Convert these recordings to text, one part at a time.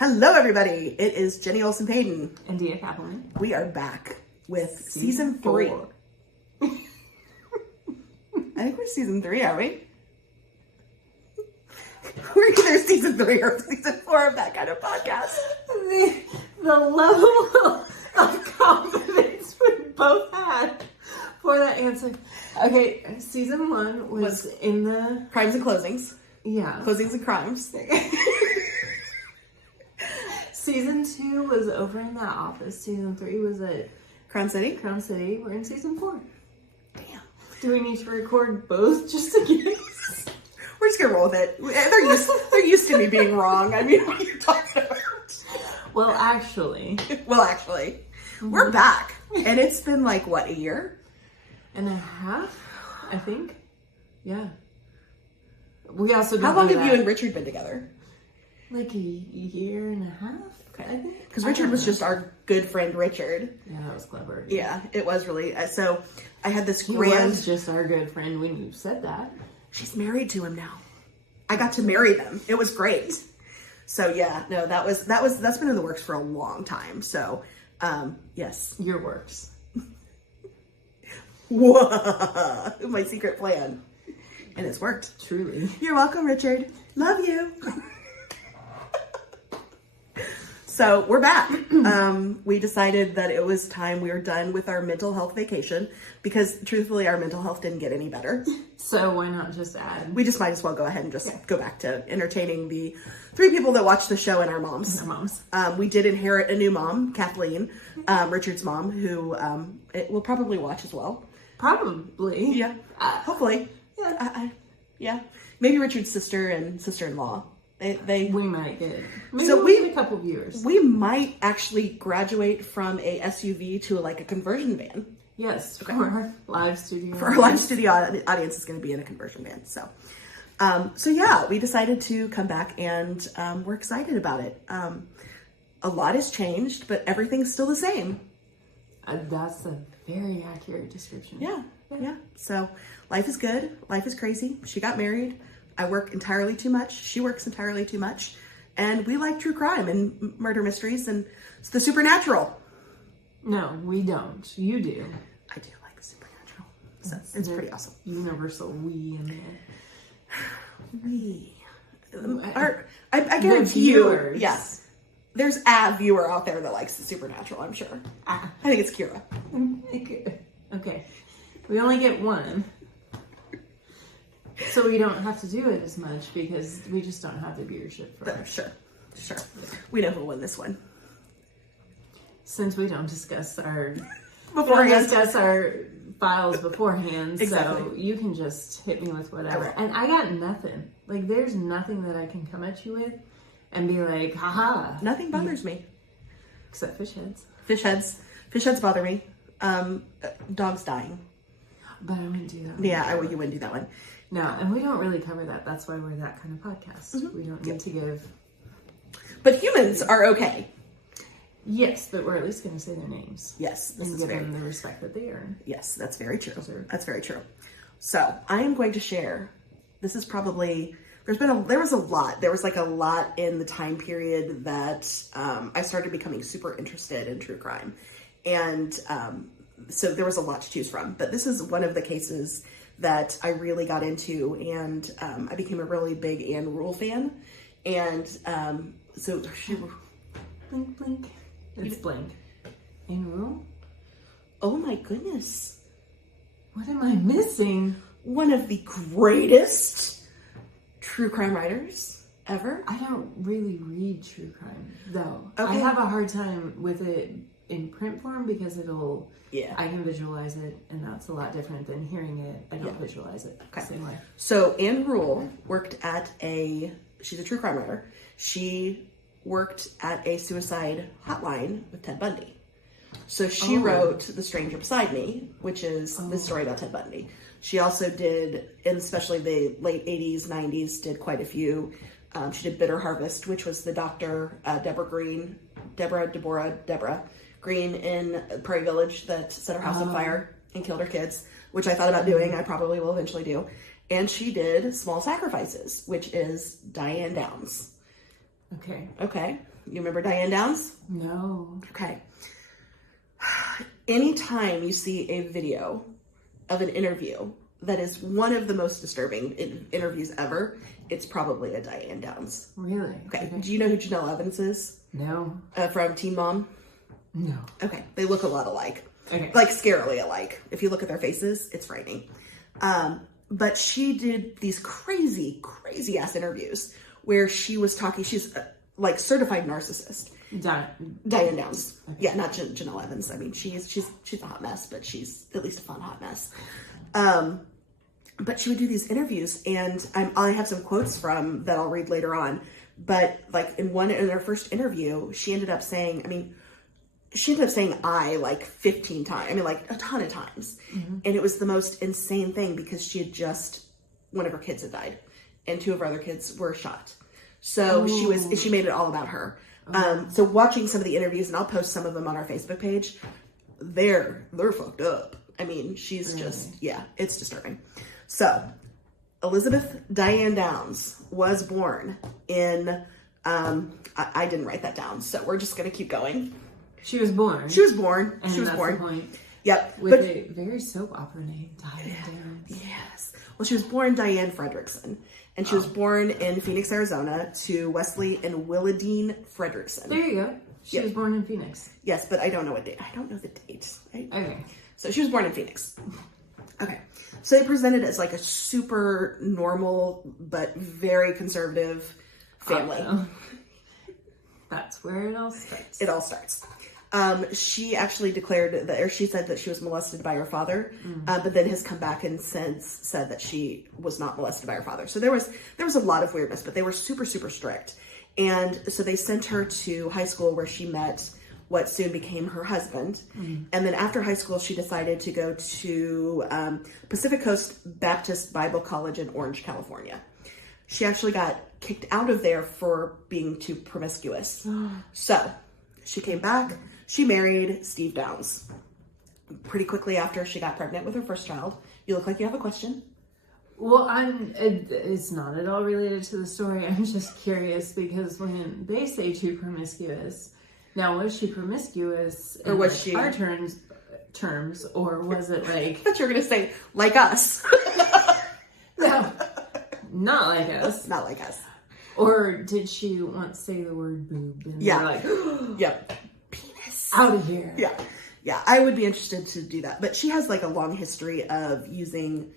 Hello, everybody. It is Jenny Olsen-Payton. And Dia Kappelman. We are back with season 3. I think we're season 3, are we? We're either season 3 or season 4 of that kind of podcast. The level of confidence we both had for that answer. Okay, season 1 was in the... Crimes and Closings. Yeah. Closings and Crimes. Season 2 was over in that office. Season 3 was at Crown City. Crown City. We're in season 4. Damn. Do we need to record both just in case? We're just gonna roll with it. They're used to me being wrong. I mean, what are you talking about? Well, actually. We're back. And it's been like, what, a year? And a half, I think. Yeah. We also How long have you and Richard been together? Like a year and a half, I think. Because Richard was just our good friend Richard. Yeah, that was clever. Yeah, it was really. So I had this He grand... was just our good friend when you said that. She's married to him now. I got to marry them. It was great. So yeah, no, that's been in the works for a long time. So, yes. Your works. Whoa, my secret plan. And it's worked. Truly. You're welcome, Richard. Love you. So we're back. We decided that it was time we were done with our mental health vacation because truthfully our mental health didn't get any better. So why not just add? We just might as well go ahead and just go back to entertaining the 3 people that watch the show and our moms. Our moms. We did inherit a new mom, Kathleen, Richard's mom, who it will probably watch as well. Probably. Yeah. Hopefully. Yeah. Yeah. Maybe Richard's sister and sister-in-law. We might get a couple viewers. We might actually graduate from a SUV to like a conversion van. Yes, okay. For our live studio. For our live studio audience is going to be in a conversion van. So, yeah, we decided to come back and we're excited about it. A lot has changed, but everything's still the same. That's a very accurate description. Yeah. So life is good. Life is crazy. She got married. I work entirely too much. She works entirely too much. And we like true crime and murder mysteries and the supernatural. No, we don't. You do. I do like the supernatural. So it's pretty awesome. Universal we in there. We. I guarantee you. Yes. There's a viewer out there that likes the supernatural, I'm sure. I think it's Kira. Okay. We only get one. So we don't have to do it as much because we just don't have the viewership for it. Sure. We know who'll win this one. Since we don't discuss our files beforehand, exactly. So you can just hit me with whatever. And I got nothing. Like there's nothing that I can come at you with and be like, haha. Nothing bothers me. Except fish heads. Fish heads bother me. Dogs dying. But I wouldn't do that. Yeah, you wouldn't do that one. No, and we don't really cover that. That's why we're that kind of podcast. Mm-hmm. We don't need to give... But humans are okay. Yes, but we're at least going to say their names. Yes. And give them the respect that they earn. Yes, that's very true. That's very true. So, I am going to share... This is probably... There was a lot. There was like a lot in the time period that I started becoming super interested in true crime. And so there was a lot to choose from. But this is one of the cases that I really got into, and I became a really big Anne Rule fan. And so she... Blink, blink. It's blink. Anne Rule? Oh my goodness. What am I missing? One of the greatest true crime writers ever. I don't really read true crime, though. Okay. I have a hard time with it in print form because it'll... Yeah. I can visualize it, and that's a lot different than hearing it. I don't visualize it. Okay. Same way. So Anne Rule worked at she's a true crime writer. She worked at a suicide hotline with Ted Bundy. So she wrote The Stranger Beside Me, which is the story about Ted Bundy. She also did, and especially the late 80s, 90s, did quite a few. She did Bitter Harvest, which was the doctor, Deborah Green in Prairie Village that set her house on fire and killed her kids, which I thought about doing. I probably will eventually do. And she did Small Sacrifices, which is Diane Downs. Okay. Okay. You remember Diane Downs? No. Okay. Anytime you see a video of an interview that is one of the most disturbing interviews ever, it's probably a Diane Downs. Really? Okay. Do you know who Janelle Evans is? No. From Teen Mom? No. Okay. They look a lot alike. Okay. Like scarily alike. If you look at their faces, it's frightening. But she did these crazy ass interviews where she was talking, she's like certified narcissist. Diane Downs. Okay. Yeah, not Janelle Evans. I mean, she's a hot mess, but she's at least a fun hot mess. But she would do these interviews, and I have some quotes from that I'll read later on. But like in her first interview, she ended up saying I like 15 times. I mean, like a ton of times. Mm-hmm. And it was the most insane thing because one of her kids had died and two of her other kids were shot. So she made it all about her. So watching some of the interviews, and I'll post some of them on our Facebook page, they're fucked up. I mean, she's just, it's disturbing. So Elizabeth Diane Downs was born in, I didn't write that down, so we're just going to keep going. She was born. And she was that's born. The point. Yep. With a very soap opera name, Diane Downs. Yes. Well, she was born Diane Fredrickson, and she was born in Phoenix, Arizona, to Wesley and Willadine Fredrickson. There you go. She was born in Phoenix. Yes, but I don't know what date. I don't know the date. Right? Okay. So she was born in Phoenix. Okay. So they presented as like a super normal but very conservative family. That's where it all starts. It all starts. She actually she said that she was molested by her father, but then has come back and since said that she was not molested by her father. So there was a lot of weirdness, but they were super, super strict. And so they sent her to high school where she met what soon became her husband. And then after high school, she decided to go to Pacific Coast Baptist Bible College in Orange, California. She actually got kicked out of there for being too promiscuous. So she came back. She married Steve Downs. Pretty quickly after she got pregnant with her first child. You look like you have a question. Well, it's not at all related to the story. I'm just curious because when they say too promiscuous, now was she promiscuous or was she our terms, or was it like I thought you were gonna say like us? No, not like us. Not like us. Or did she once say the word boob? And yeah. Like, yep. Penis. Out of here. Yeah. Yeah. I would be interested to do that. But she has like a long history of using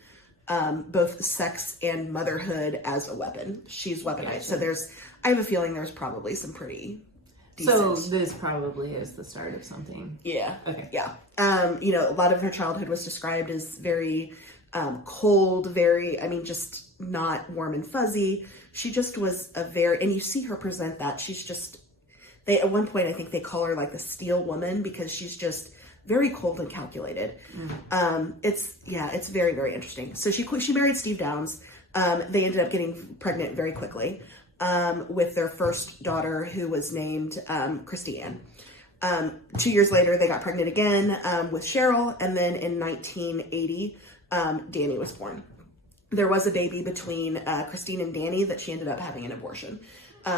both sex and motherhood as a weapon. She's weaponized. Gotcha. So I have a feeling there's probably some pretty decent. So this probably is the start of something. Yeah. Okay. Yeah. A lot of her childhood was described as very cold, just not warm and fuzzy. She just was and you see her present that. She's just, at one point, I think they call her like the steel woman because she's just very cold and calculated. It's very, very interesting. So she married Steve Downs. They ended up getting pregnant very quickly with their first daughter, who was named Christy Ann. 2 years later, they got pregnant again with Cheryl. And then in 1980, Danny was born. There was a baby between Christine and Danny that she ended up having an abortion.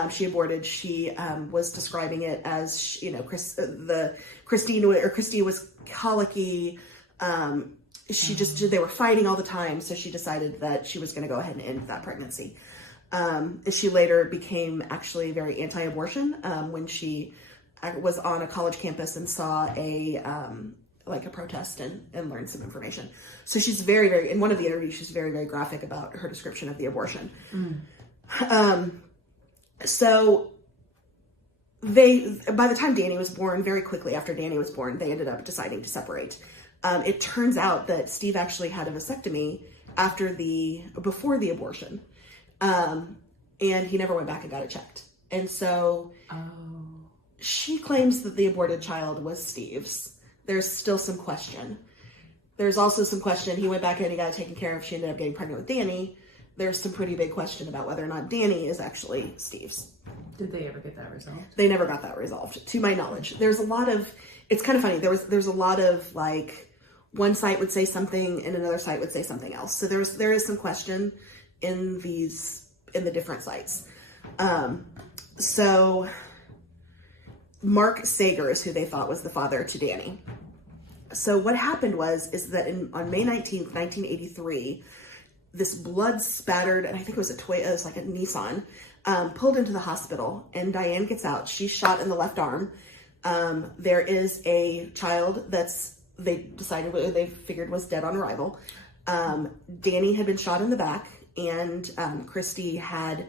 She aborted. She was describing it as, Christy was colicky. They were fighting all the time. So she decided that she was going to go ahead and end that pregnancy. She later became actually very anti-abortion when she was on a college campus and saw a protest and learned some information. So she's very, very, in one of the interviews, she's very, very graphic about her description of the abortion. So by the time Danny was born, very quickly after Danny was born, they ended up deciding to separate. It turns out that Steve actually had a vasectomy before the abortion. And he never went back and got it checked. And so she claims that the aborted child was Steve's. There's still some question. There's also some question. He went back in and got it taken care of. She ended up getting pregnant with Danny. There's some pretty big question about whether or not Danny is actually Steve's. Did they ever get that resolved? They never got that resolved, to my knowledge. There's a lot of, it's kind of funny. There's a lot of like, one site would say something and another site would say something else. So there is some question in the different sites. So Mark Sager is who they thought was the father to Danny. So what happened is that on May 19th, 1983, this blood spattered, and I think it was it was like a Nissan, pulled into the hospital, and Diane gets out. She's shot in the left arm. There is a child they figured was dead on arrival. Danny had been shot in the back, and Christy had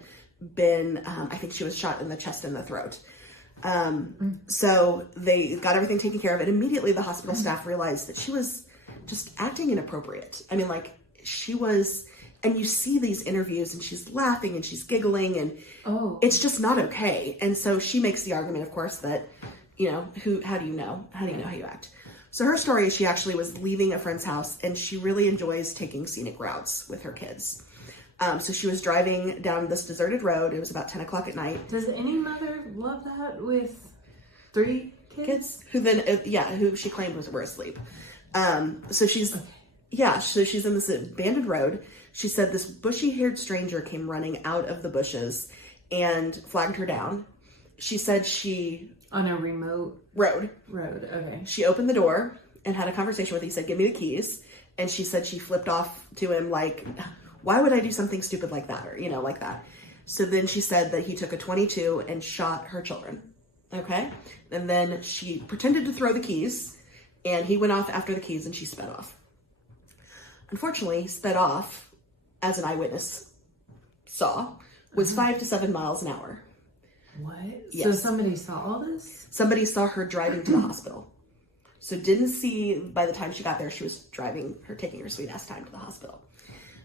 been, I think she was shot in the chest and the throat. So they got everything taken care of, and immediately the hospital staff realized that she was just acting inappropriate. I mean, like, she was, and you see these interviews, and she's laughing and she's giggling, and it's just not okay. And so she makes the argument, of course, that, you know, how do you know how you act? So her story is she actually was leaving a friend's house, and she really enjoys taking scenic routes with her kids. So she was driving down this deserted road. It was about 10 o'clock at night. Does any mother love that with 3 kids? Who she claimed were asleep. So she's in this abandoned road. She said this bushy-haired stranger came running out of the bushes and flagged her down. She said on a remote road. Okay. She opened the door and had a conversation with him. He said, "Give me the keys." And she said she flipped off to him like, "Why would I do something stupid like that?" Or, you know, like that. So then she said that he took a .22 and shot her children. Okay. And then she pretended to throw the keys, and he went off after the keys, and she sped off. Unfortunately, he sped off, as an eyewitness saw, was 5 to 7 miles an hour. What? Yes. So somebody saw all this? Somebody saw her driving to the hospital. So didn't see, by the time she got there, she was taking her sweet ass time to the hospital.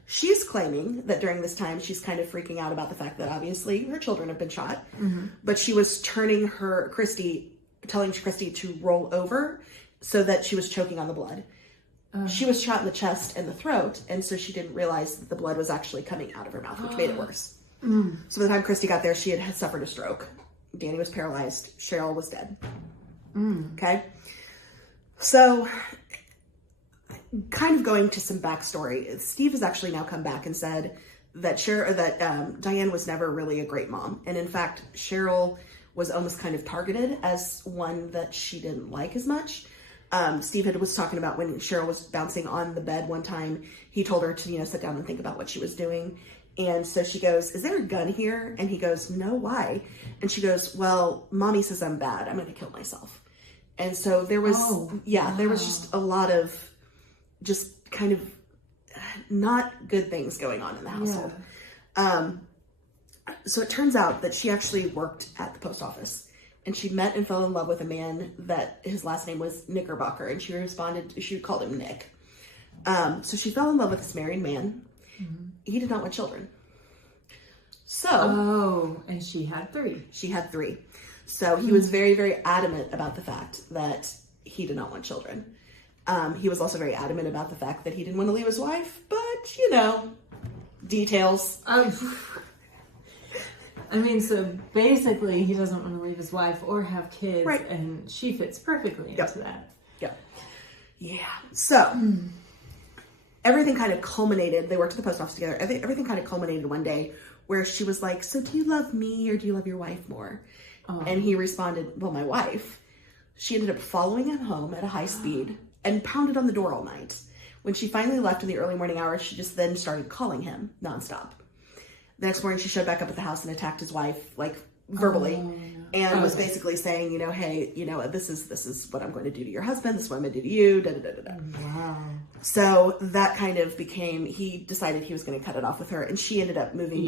She's claiming that during this time, she's kind of freaking out about the fact that obviously her children have been shot, but she was telling Christy to roll over so that she was choking on the blood. She was shot in the chest and the throat, and so she didn't realize that the blood was actually coming out of her mouth, which made it worse. So by the time Christy got there, she had suffered a stroke. Danny was paralyzed. Cheryl was dead. Okay? So, kind of going to some backstory, Steve has actually now come back and said that Diane was never really a great mom. And in fact, Cheryl was almost kind of targeted as one that she didn't like as much. Steve was talking about when Cheryl was bouncing on the bed one time, he told her to, sit down and think about what she was doing. And so she goes, "Is there a gun here?" And he goes, "No, why?" And she goes, "Well, Mommy says I'm bad. I'm going to kill myself." And so there was, there was just a lot of just kind of not good things going on in the household. Yeah. So it turns out that she actually worked at the post office, and she met and fell in love with a man that his last name was Knickerbocker, and she called him Nick. So she fell in love with this married man. He did not want children. So. And she had 3. She had 3. So he was very, very adamant about the fact that he did not want children. He was also very adamant about the fact that he didn't want to leave his wife, but, details. I mean, so basically he doesn't want to leave his wife or have kids, right. And she fits perfectly into that. Yep. Yeah. So, everything kind of culminated. They worked at the post office together. Everything kind of culminated one day where she was like, "So do you love me or do you love your wife more?" And he responded, "Well, my wife." She ended up following him home at a high speed and pounded on the door all night. When she finally left in the early morning hours, she just then started calling him nonstop. The next morning, she showed back up at the house and attacked his wife, like, verbally, and was basically saying, "Hey, this is what I'm going to do to your husband. This is what I'm going to do to you, da-da-da-da-da." Wow. So that kind of he decided he was going to cut it off with her, and she ended up moving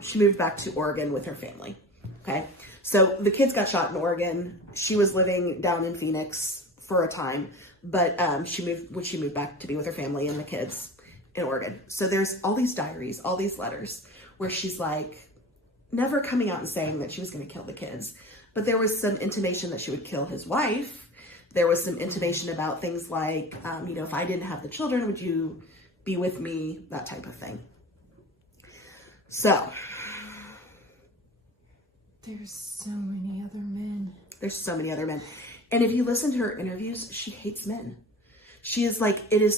she moved back to Oregon with her family. Okay. So the kids got shot in Oregon. She was living down in Phoenix for a time, but she moved back to be with her family and the kids in Oregon. So there's all these diaries, all these letters where she's like never coming out and saying that she was going to kill the kids, but there was some intimation that she would kill his wife. There was some intimation about things like, if I didn't have the children, would you be with me? That type of thing. So. There's so many other men. There's so many other men. And if you listen to her interviews, she hates men. She is like, you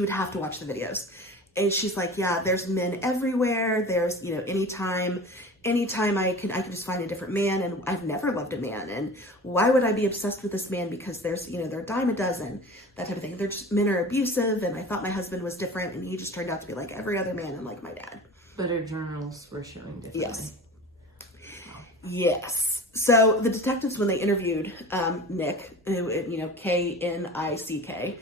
would have to watch the videos. And she's like, yeah, there's men everywhere. There's, anytime anytime I can just find a different man, and I've never loved a man, and why would I be obsessed with this man because there's, they're a dime a dozen, that type of thing. Men are abusive, and I thought my husband was different, and he just turned out to be like every other man and like my dad. But her journals were showing differently. Yes. Yes. So the detectives, when they interviewed Nick, K-N-I-C-K,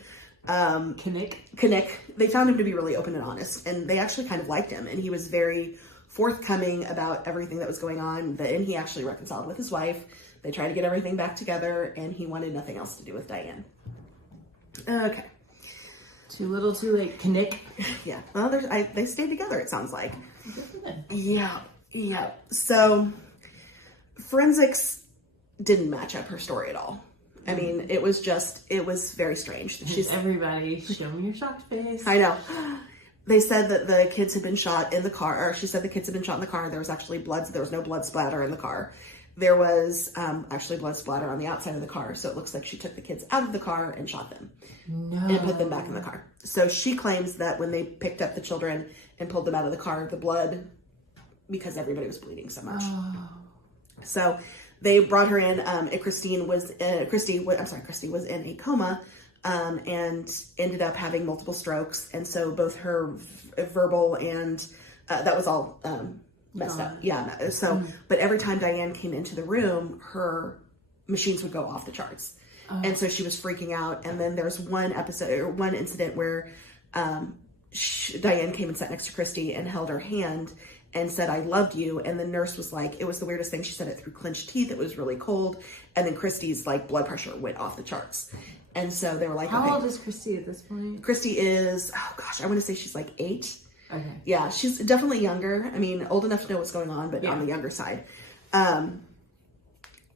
Knick, they found him to be really open and honest, and they actually kind of liked him, and he was very forthcoming about everything that was going on. And he actually reconciled with his wife. They tried to get everything back together, and he wanted nothing else to do with Diane. Okay. Too little, too late. Knick. Yeah. Well, they stayed together, it sounds like. Yeah. So forensics didn't match up her story at all. I mean, it was very strange. Everybody, show me your shocked face. I know. They said that the kids had been shot in the car, or she said the kids had been shot in the car. There was actually there was no blood splatter in the car. There was actually blood splatter on the outside of the car. So it looks like she took the kids out of the car and shot them. No. And put them back in the car. So she claims that when they picked up the children and pulled them out of the car, the blood, because everybody was bleeding so much. Oh. So they brought her in, and Christy was in a coma, and ended up having multiple strokes. And so both her verbal and, that was all, messed up. Yeah. So, but every time Diane came into the room, her machines would go off the charts. Oh. And so she was freaking out. And then there's one incident where, Diane came and sat next to Christy and held her hand and said, "I loved you." And the nurse was like, it was the weirdest thing. She said it through clenched teeth. It was really cold. And then Christy's like blood pressure went off the charts. And so they were like, how old is Christy at this point? Christy is, I want to say she's like 8. Okay. Yeah, she's definitely younger. I mean, old enough to know what's going on, but on the younger side.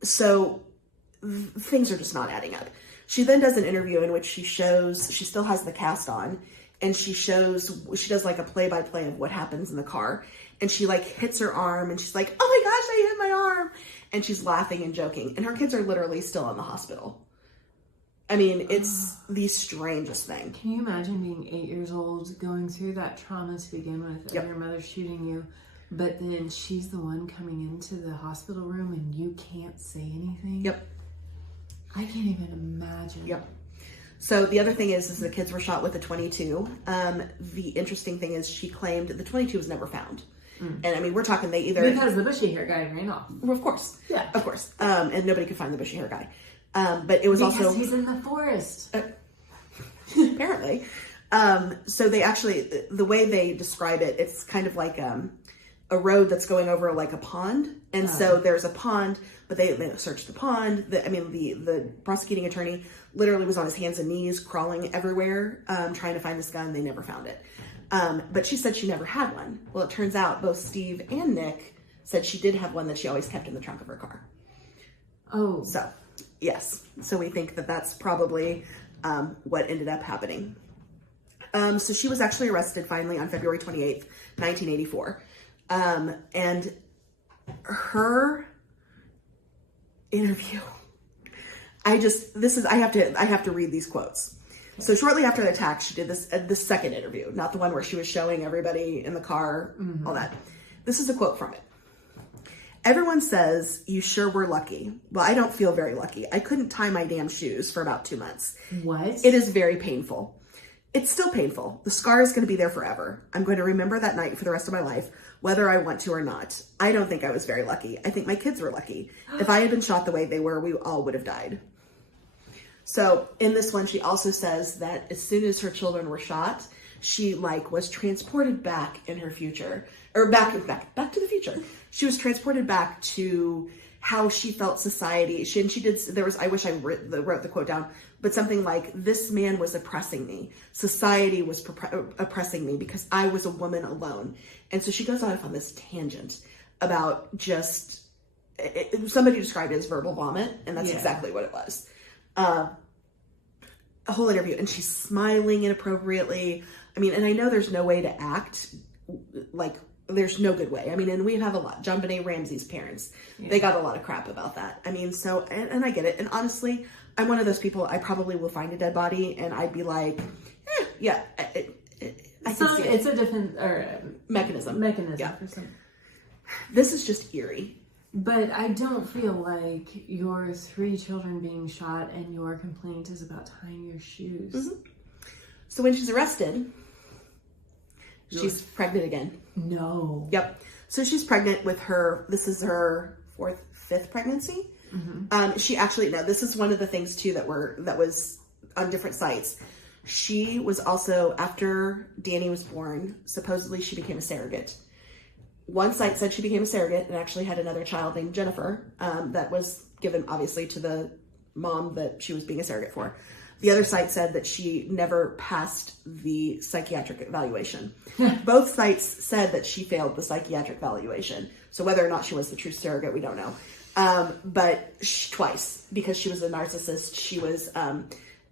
So things are just not adding up. She then does an interview in which she still has the cast on, and she does like a play-by-play of what happens in the car. And she like hits her arm, and she's like, "Oh my gosh, I hit my arm." And she's laughing and joking. And her kids are literally still in the hospital. I mean, it's the strangest thing. Can you imagine being 8 years old, going through that trauma to begin with, and your mother shooting you, but then she's the one coming into the hospital room and you can't say anything? Yep. I can't even imagine. Yep. So the other thing is the kids were shot with a .22. The interesting thing is she claimed the .22 was never found. And I mean, we're talking because the bushy hair guy ran off. Well, of course. Yeah. Of course. And nobody could find the bushy hair guy. But it was because he's in the forest. Apparently. So they actually, the way they describe it, it's kind of like a road that's going over like a pond. And so there's a pond, but they searched the pond. The prosecuting attorney literally was on his hands and knees, crawling everywhere, trying to find this gun. They never found it. But she said she never had one. Well, it turns out both Steve and Nick said she did have one that she always kept in the trunk of her car. Oh. So, yes. So we think that that's probably what ended up happening. So she was actually arrested finally on February 28th, 1984. And her interview, I have to read these quotes. So shortly after the attack, she did this second interview, not the one where she was showing everybody in the car, all that. This is a quote from it. "Everyone says you sure were lucky. Well, I don't feel very lucky. I couldn't tie my damn shoes for about 2 months. What? It is very painful. It's still painful. The scar is going to be there forever. I'm going to remember that night for the rest of my life, whether I want to or not. I don't think I was very lucky. I think my kids were lucky. If I had been shot the way they were, we all would have died." So in this one, she also says that as soon as her children were shot, she was transported back in her future, or back to the future. She was transported back to how she felt society. I wish I wrote the quote down, but something like, "This man was oppressing me. Society was oppressing me because I was a woman alone." And so she goes off on this tangent about somebody described it as verbal vomit, and that's exactly what it was. A whole interview, and she's smiling inappropriately. I mean, and I know there's no way to act, there's no good way. I mean, and we have a lot. John Benet Ramsey's parents, they got a lot of crap about that. I mean, so, and I get it. And honestly, I'm one of those people, I probably will find a dead body, and I'd be like, yeah, I can see it. It's a different mechanism. Yeah. For some. This is just eerie. But I don't feel like your 3 children being shot and your complaint is about tying your shoes. Mm-hmm. So when she's arrested, she's pregnant again. No. Yep. So she's pregnant with this is her 5th pregnancy. Mm-hmm. She actually, no, this is one of the things too that was on different sites. She was also, after Danny was born, supposedly she became a surrogate. One site said she became a surrogate and actually had another child named Jennifer that was given, obviously, to the mom that she was being a surrogate for. The other site said that she never passed the psychiatric evaluation. Both sites said that she failed the psychiatric evaluation. So whether or not she was the true surrogate, we don't know. But twice, because she was a narcissist. She was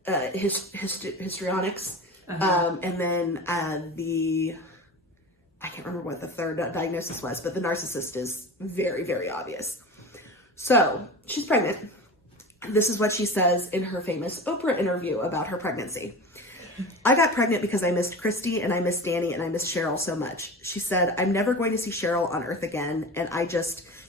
histrionics. And then I can't remember what the third diagnosis was, but the narcissist is very, very obvious. So she's pregnant. This is what she says in her famous Oprah interview about her pregnancy. I got pregnant because I missed Christy and I missed Danny and I missed Cheryl so much. She said, I'm never going to see Cheryl on earth again. And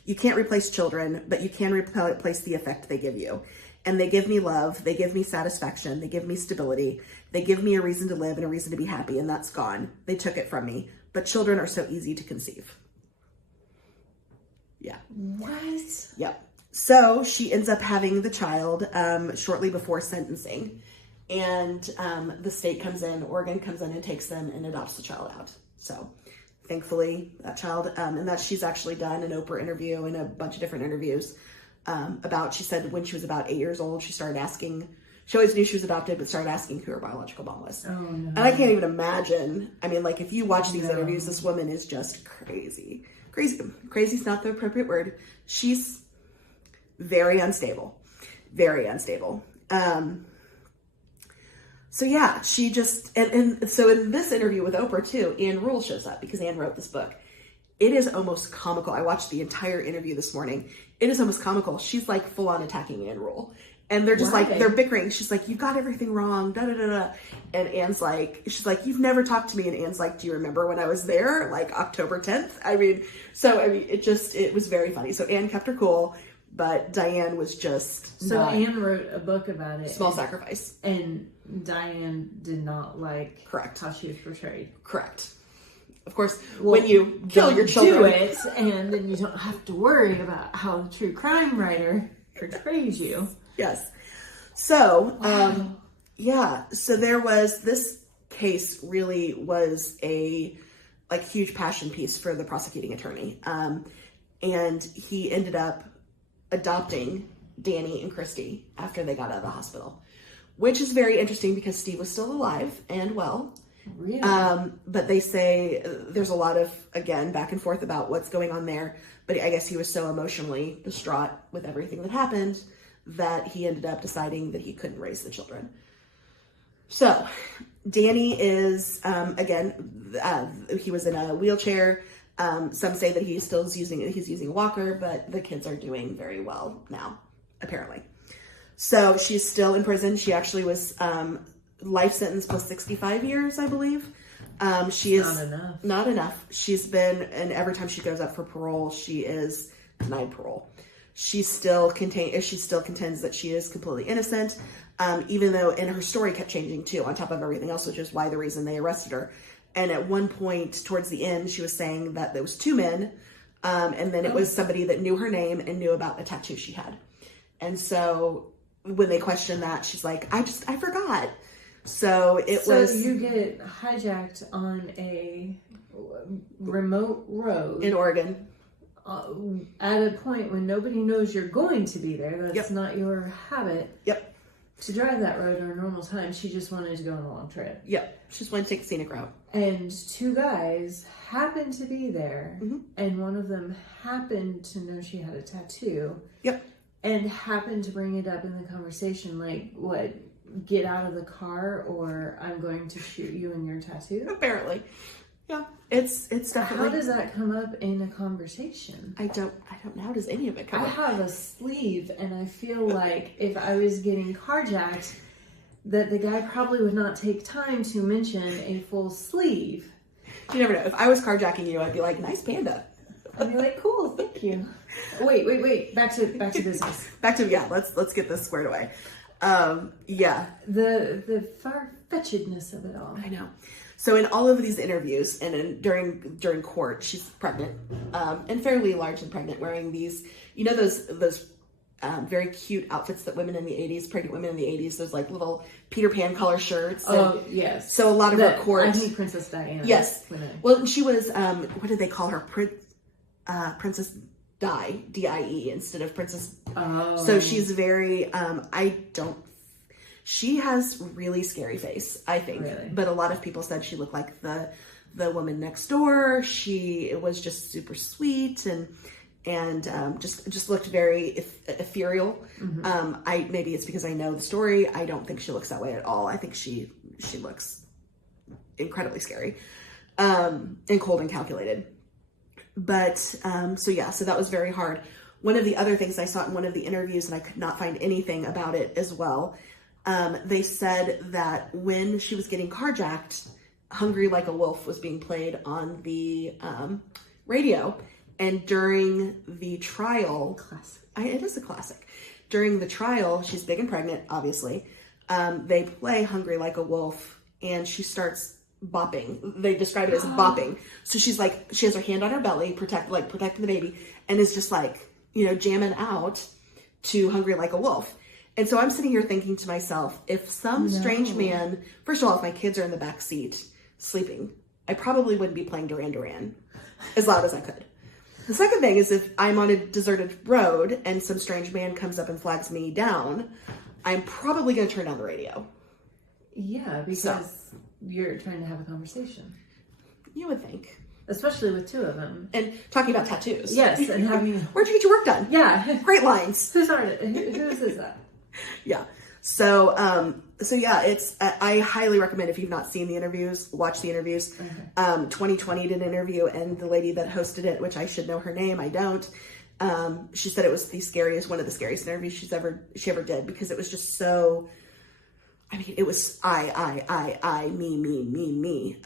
you can't replace children, but you can replace the effect they give you. And they give me love. They give me satisfaction. They give me stability. They give me a reason to live and a reason to be happy. And that's gone. They took it from me. But children are so easy to conceive. Yeah. What? Yep. So she ends up having the child shortly before sentencing. And the state comes in, Oregon comes in and takes them and adopts the child out. So thankfully that child, and that she's actually done an Oprah interview and a bunch of different interviews she said when she was about 8 years old, she started asking, she always knew she was adopted, but started asking who her biological mom was. Oh, no. And I can't even imagine. I mean, like, if you watch these interviews, this woman is just crazy. Crazy is not the appropriate word. She's very unstable. Very unstable. So yeah, she just, and so in this interview with Oprah too, Anne Rule shows up because Anne wrote this book. It is almost comical. I watched the entire interview this morning. It is almost comical. She's like full on attacking Anne Rule. And they're just like, they're bickering. She's like, you got everything wrong, da da da da. And Anne's like, she's like, you've never talked to me. And Anne's like, do you remember when I was there? Like October 10th? It was very funny. So Anne kept her cool, but Diane was just Anne wrote a book about it. Small Sacrifice. And Diane did not like Correct. How she was portrayed. Correct. Of course, when you kill your children. Do it, and then you don't have to worry about how the true crime writer portrays you. Yes. So, yeah. So there was, this case really was a huge passion piece for the prosecuting attorney. And he ended up adopting Danny and Christy after they got out of the hospital, which is very interesting because Steve was still alive and well. Really? But they say there's a lot of, again, back and forth about what's going on there. But I guess he was so emotionally distraught with everything that happened that he ended up deciding that he couldn't raise the children. So Danny is, he was in a wheelchair. Some say that he's using a walker, but the kids are doing very well now, apparently. So she's still in prison. She actually was, life sentence plus 65 years, I believe. She is not enough. She's been, and every time she goes up for parole, she is denied parole. She still contends that she is completely innocent, even though, and her story kept changing too, on top of everything else, which is why the reason they arrested her. And at one point towards the end, she was saying that there was 2 men, and then it was somebody that knew her name and knew about a tattoo she had. And so when they questioned that, she's like, I forgot. So you get hijacked on a remote road in Oregon. At a point when nobody knows you're going to be there. That's not your habit. Yep. To drive that road at a normal time, she just wanted to go on a long trip. Yep. She just wanted to take the scenic route. And 2 guys happened to be there, and one of them happened to know she had a tattoo. Yep. And happened to bring it up in the conversation, like, what, get out of the car or I'm going to shoot you in your tattoo? Apparently. Yeah. It's definitely. How does that come up in a conversation? I don't know. How does any of it come up? I have a sleeve, and I feel like if I was getting carjacked, that the guy probably would not take time to mention a full sleeve. You never know. If I was carjacking you, I'd be like, nice panda. I'd be like, cool, thank you. Wait. Back to business. Let's get this squared away. The far-fetchedness of it all. I know. So in all of these interviews and during court, she's pregnant, and fairly large and pregnant, wearing these, those very cute outfits that pregnant women in the 80s, those like little Peter Pan color shirts. Yes. So a lot of her court. I think Princess Diana. Yes. Women. Well, she was, what did they call her? Princess Di, D-I-E, instead of Princess. Oh. So she's very, she has really scary face, I think. Really? But a lot of people said she looked like the woman next door. She was just super sweet and just looked very ethereal. Mm-hmm. Maybe it's because I know the story. I don't think she looks that way at all. I think she looks incredibly scary, and cold and calculated. But, so that was very hard. One of the other things I saw in one of the interviews, and I could not find anything about it as well, they said that when she was getting carjacked, Hungry Like a Wolf was being played on the radio. And during the trial, it is a classic. During the trial, she's big and pregnant, obviously. They play Hungry Like a Wolf, and she starts bopping. They describe it as bopping. So she's like, she has her hand on her belly, protecting the baby, and is just like, jamming out to Hungry Like a Wolf. And so I'm sitting here thinking to myself, if some strange man, first of all, if my kids are in the back seat sleeping, I probably wouldn't be playing Duran Duran as loud as I could. The second thing is if I'm on a deserted road and some strange man comes up and flags me down, I'm probably going to turn down the radio. Yeah, because you're trying to have a conversation. You would think. Especially with two of them. And talking about tattoos. Yes. And where'd you get your work done? Yeah. Great lines. Whose is that? Yeah. So it's, I highly recommend, if you've not seen the interviews, watch the interviews. Okay. 2020 did an interview, and the lady that hosted it, which I should know her name, I don't. She said it was one of the scariest interviews she ever did, because it was just so, it was I, me.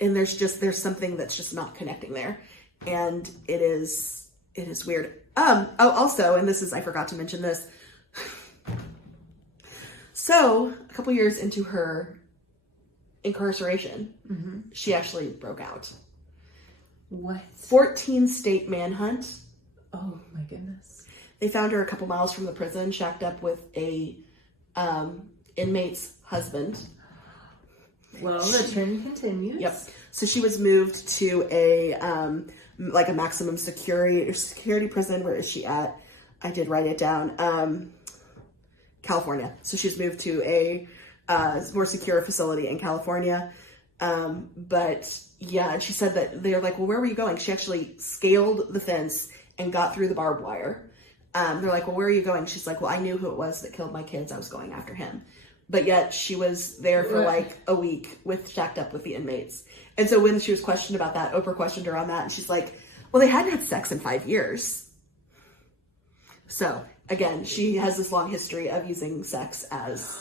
And there's something that's just not connecting there. And it is weird. Also, and I forgot to mention this. So a couple years into her incarceration, mm-hmm. she actually broke out. What? 14 state manhunt. Oh my goodness. They found her a couple miles from the prison, shacked up with a inmate's husband. Well, the trend continues. Yep. So she was moved to a maximum security prison. Where is she at? I did write it down. California. So she's moved to a more secure facility in California. But yeah, and she said that they're like, well, where were you going? She actually scaled the fence and got through the barbed wire. They're like, well, where are you going? She's like, well, I knew who it was that killed my kids. I was going after him. But yet she was there for like a week shacked up with the inmates. And so when she was questioned about that, Oprah questioned her on that, and she's like, well, they hadn't had sex in 5 years. So again, she has this long history of using sex as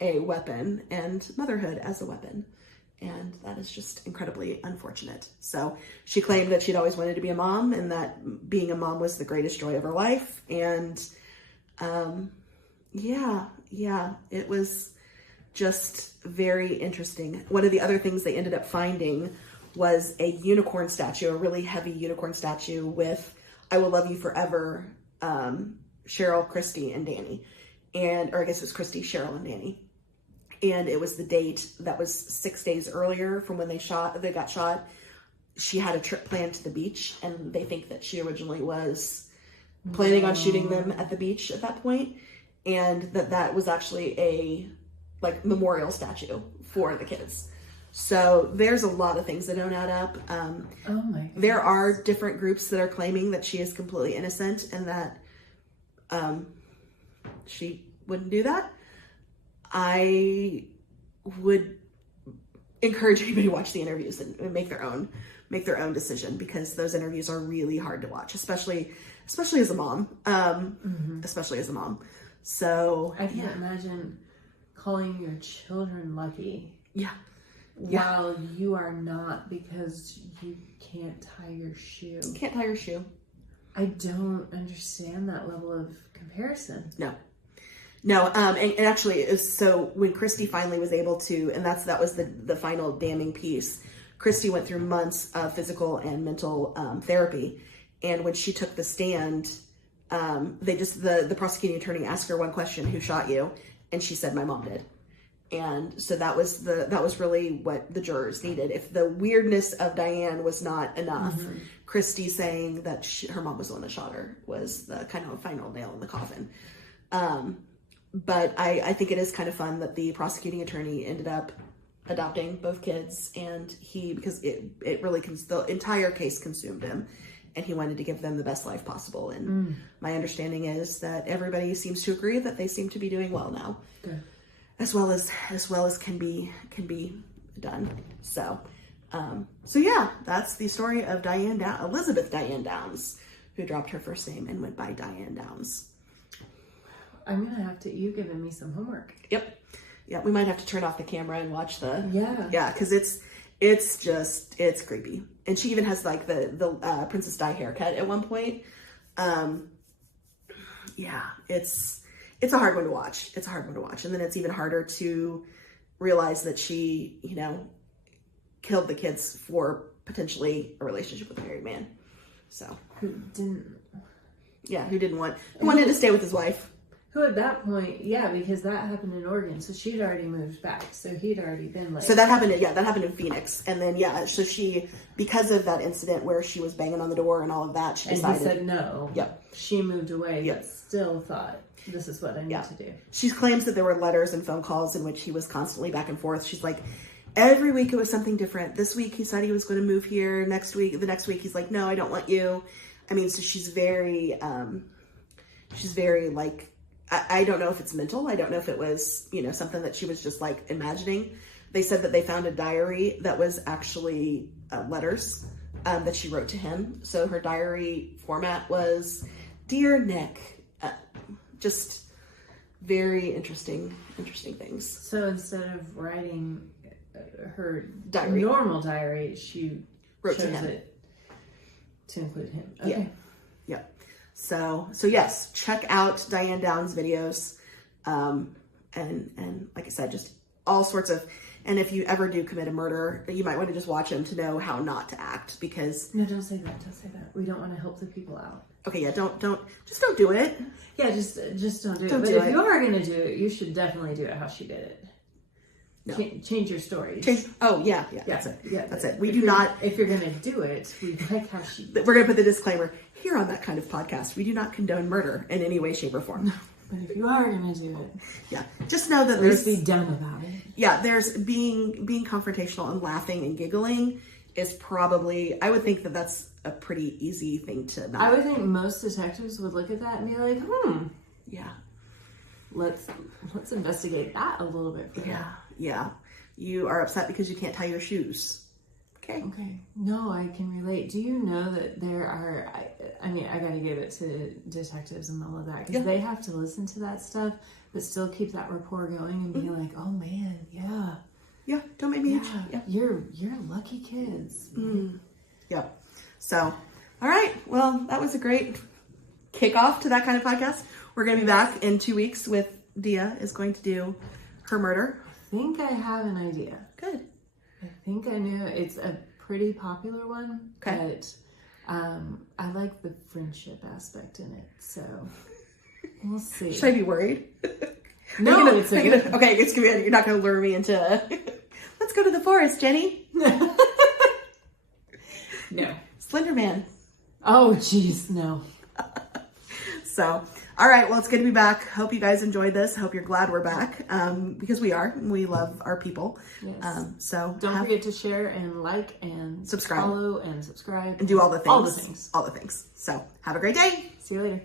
a weapon and motherhood as a weapon. And that is just incredibly unfortunate. So she claimed that she'd always wanted to be a mom, and that being a mom was the greatest joy of her life. And it was just very interesting. One of the other things they ended up finding was a unicorn statue, a really heavy unicorn statue with "I Will Love You Forever," Cheryl, Christy, and Danny. Or I guess it was Christy, Cheryl, and Danny. And it was the date that was 6 days earlier from when they got shot. She had a trip planned to the beach, and they think that she originally was planning on shooting them at the beach at that point, and that was actually a memorial statue for the kids. So there's a lot of things that don't add up. Oh my goodness. There are different groups that are claiming that she is completely innocent and that she wouldn't do that. I would encourage anybody to watch the interviews and make their own decision, because those interviews are really hard to watch, especially as a mom. Especially as a mom. So I can't imagine calling your children lucky. Yeah. while you are not, because you can't tie your shoe. You can't tie your shoe. I don't understand that level of comparison. No, and actually, it was, so when Christy finally was able to, and that was the final damning piece. Christy went through months of physical and mental therapy, and when she took the stand, the prosecuting attorney asked her one question: "Who shot you?" And she said, "My mom did." And so that was really what the jurors needed. If the weirdness of Diane was not enough, Christy saying that her mom was the one that shot her was the kind of final nail in the coffin. But I think it is kind of fun that the prosecuting attorney ended up adopting both kids, and because it really the entire case consumed him, and he wanted to give them the best life possible. And my understanding is that everybody seems to agree that they seem to be doing well now, as well as can be done. So yeah, that's the story of Elizabeth Diane Downs, who dropped her first name and went by Diane Downs. I'm gonna have to. You've given me some homework. Yep. Yeah, we might have to turn off the camera and watch because it's creepy. And she even has like the Princess Di haircut at one point. It's a hard one to watch. And then it's even harder to realize that she, killed the kids for potentially a relationship with a married man. So who wanted to stay with his wife. Who at that point, because that happened in Oregon, so she'd already moved back, so he'd already been like... So that happened in Phoenix, and then, so she, because of that incident where she was banging on the door and all of that, she decided... And he said no. Yep. She moved away, but still thought, this is what I need to do. She claims that there were letters and phone calls in which he was constantly back and forth. She's like, every week it was something different. This week he said he was going to move here. The next week he's like, no, I don't want you. I mean, so she's very like... I don't know if it's mental. I don't know if it was, something that she was just like imagining. They said that they found a diary that was actually letters that she wrote to him. So her diary format was, "Dear Nick," just very interesting things. So instead of writing her diary, normal diary, she wrote to him to include him. Okay. Yeah. So yes, check out Diane Downs' videos, and like I said, just all sorts of. And if you ever do commit a murder, you might want to just watch them to know how not to act, because no, don't say that. We don't want to help the people out. Okay, yeah, don't do it. Yeah, just don't do it. But if you are gonna do it, you should definitely do it how she did it. No. Change your story. That's it. Yeah, that's it. We do not. If you're gonna do it, we like how she. We're gonna put the disclaimer here on That Kind of Podcast. We do not condone murder in any way, shape, or form. But if you are gonna do it, just know that there's be done about it. Yeah, there's being confrontational and laughing and giggling is probably. I would think that that's a pretty easy thing to not. I would think most detectives would look at that and be like, yeah, let's investigate that a little bit further. Yeah. You are upset because you can't tie your shoes. Okay. No, I can relate. Do you know that there are, I mean, I gotta give it to detectives and all of that, because they have to listen to that stuff, but still keep that rapport going and be like, oh man, yeah, don't make me you're lucky kids. Yeah. So, all right. Well, that was a great kickoff to That Kind of Podcast. We're going to be back in 2 weeks with Dia is going to do her murder. I think I have an idea. Good. I think I knew. It's a pretty popular one, but I like the friendship aspect in it, so we'll see. Should I be worried? No, it's gonna be. You're not gonna lure me into. Let's go to the forest, Jenny. No. Slender Man. Oh, jeez, no. So, all right. Well, it's good to be back. Hope you guys enjoyed this. Hope you're glad we're back, because we are. We love our people. Yes. So don't forget to share and like and subscribe, follow and subscribe and do all the things. All the things. All the things. So have a great day. See you later.